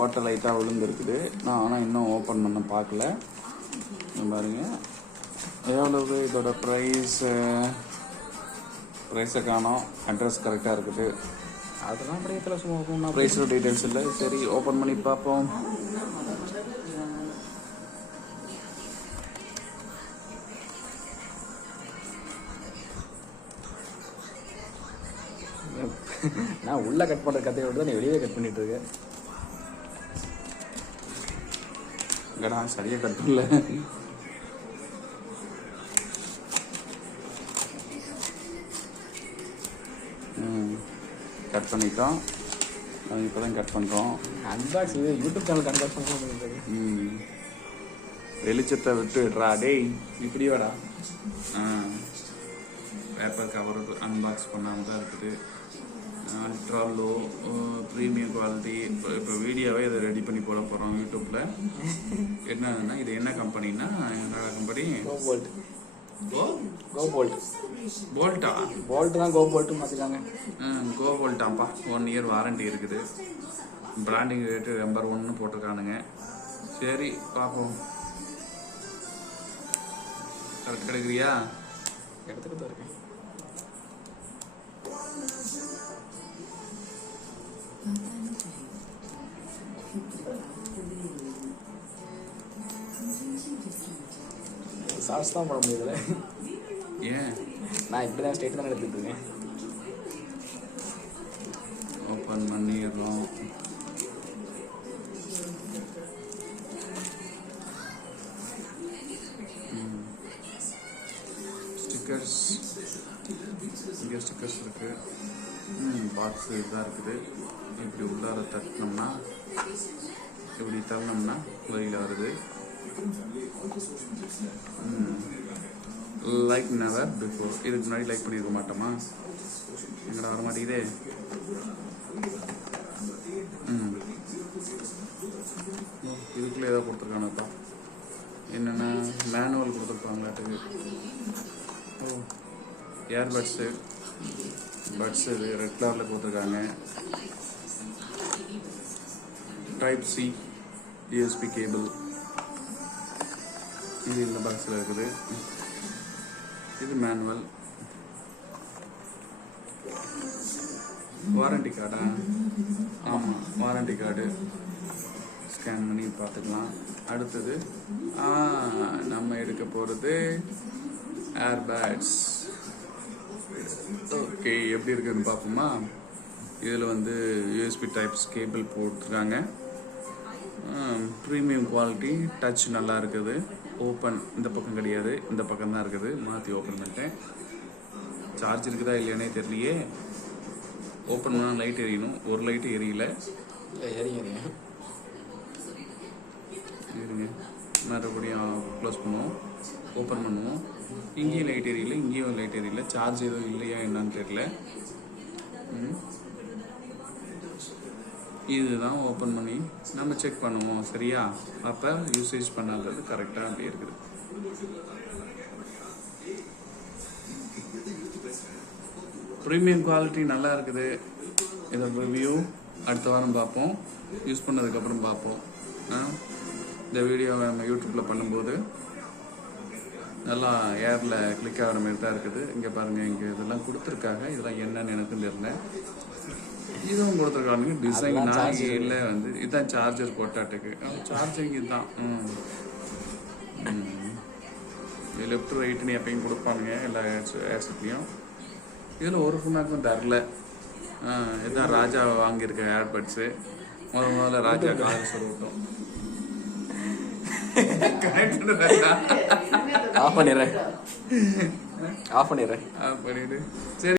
ஓட்டை லைட்டாக விழுந்துருக்குது. நான் ஆனால் இன்னும் ஓப்பன் பண்ண பார்க்கல. பாருங்க எவ்வளவு இதோட ப்ரைஸை காணோம். அட்ரஸ் கரெக்டாக இருக்குது. அதெல்லாம் படிக்கல, சும்மா ப்ரைஸோட டீட்டெயில்ஸ் இல்லை. சரி ஓப்பன் பண்ணி பார்ப்போம். நான் உள்ள கட் பண்ணுற கதையை விட்டு தான் நீ வெளியே கட் பண்ணிட்டு இருக்க. இங்கடா சரியாக கட் பண்ணல. கட் பண்ணிட்டோம். இப்போ தான் கட் பண்ணுறோம். அன்பாக்ஸ் இது யூடியூப் சேனல் அன்பாக்ஸ் பண்ணிட்டு வெளிச்சத்தை விட்டுடுறா டேய். இப்படி வாடா. பேப்பர் கவர் அன்பாக்ஸ் பண்ணாமல் தான் இருக்குது. Ultra low premium quality. இப்போ வீடியோவே இதை ரெடி பண்ணி போட போகிறோம் யூடியூப்பில். என்னன்னா இது என்ன கம்பெனின்னா, என்னோட கம்பெனி கோபோல்ட். போல்ட்டா? போல்ட் தான் கோபோல்ட்டு மாற்றிக்காங்க. கோபோல்ட்டாப்பா. 1 இயர் வாரண்டி இருக்குது. Branding rate number 1 போட்டிருக்கானுங்க. சரி பார்ப்போம். கரெக்ட் கிடைக்கிறியா? எடுத்துக்கிட்டு தான் இருக்கேன். ஷார்ட்ஸ் தான் போட முடியுதுல. ஏன்? நான் இப்படி தான் ஸ்ட்ரெயிட் தான் எடுத்துகிட்டு இருக்கேன். ஓப்பன் பண்ணிடுறோம். ஸ்டிக்கர்ஸ், இங்கே ஸ்டிக்கர்ஸ் இருக்குது. பாக்ஸ் இதுதான் இருக்குது. இப்படி உள்ளார தட்டினோம்னா, இப்படி தள்ளனோம்னா வெளியில் வருது. Like never before. இதுக்கு முன்னாடி லைக் பண்ணியிருக்க மாட்டோமா? எங்கடா வர மாட்டேங்குதே. இதுக்குள்ளே ஏதோ கொடுத்துருக்கானப்பா. என்னென்னா மேனுவல் கொடுத்துருப்பாங்களாட்டுக்கு. ஏர்பட்ஸு இது ரெட் கலரில் கொடுத்துருக்காங்க. டைப் சி யூஎஸ்பி கேபிள் இது இந்த பாக்ஸில் இருக்குது. இது மேனுவல். வாரண்டி கார்டா? ஆமாம், வாரண்டி கார்டு. ஸ்கேன் பண்ணி பார்த்துக்கலாம். அடுத்தது நம்ம எடுக்க போகிறது ஏர்பேட்ஸ். ஓகே, எப்படி இருக்குதுன்னு பார்ப்போமா? இதில் வந்து யூஎஸ்பி டைப்ஸ் கேபிள் போட்டிருக்காங்க. Premium quality. டச் நல்லா இருக்குது. ஓப்பன் இந்த பக்கம் கிடையாது, இந்த பக்கம் தான் இருக்குது. மாற்றி ஓப்பன் பண்ணிட்டேன். சார்ஜ் இருக்குதா இல்லையானே தெரியலையே. ஓப்பன் பண்ணால் லைட் எரியணும். ஒரு லைட்டு எரியல. இருங்க, மறுபடியும் க்ளோஸ் பண்ணுவோம். ஓப்பன் பண்ணுவோம். இங்கேயும் லைட் எரியல, இங்கேயும் லைட் எரியல. சார்ஜ் எதுவும் இல்லையா என்னன்னு தெரியல. இதுதான் ஓப்பன் பண்ணி நம்ம செக் பண்ணுவோம். சரியா? அப்போ யூசேஜ் பண்ணாதது கரெக்டாக அப்படி இருக்குது. ப்ரீமியம் குவாலிட்டி நல்லா இருக்குது. இதோட ரிவ்யூ அடுத்த வாரம் பார்ப்போம். யூஸ் பண்ணதுக்கப்புறம் பார்ப்போம். இந்த வீடியோவை நம்ம யூடியூப்பில் பண்ணும்போது நல்லா ஏரில் கிளிக் ஆகிற மாதிரி தான் இருக்குது. இங்கே பாருங்கள், இங்கே இதெல்லாம் கொடுத்துருக்காங்க. இதெல்லாம் என்னன்னு எனக்கு தெரியல. இதுவும் கொடுத்துருக்காங்க. டிசைன் இல்லை வந்து இதுதான் சார்ஜர் போட்டாட்டுக்கு. சார்ஜிங் இதுதான். லெஃப்ட் ரைட்டுன்னு எப்பயும் கொடுப்பானுங்க எல்லா ஏர்ஸ்லையும். இதில் ஒரு ஃபோனாக்கும் தரல. இதுதான் ராஜா வாங்கியிருக்க ஏர்பட்ஸு. முதல்ல ராஜா கால் சொல்லிவிட்டோம். ஆஃப் பண்ணிடுறேன். சரி.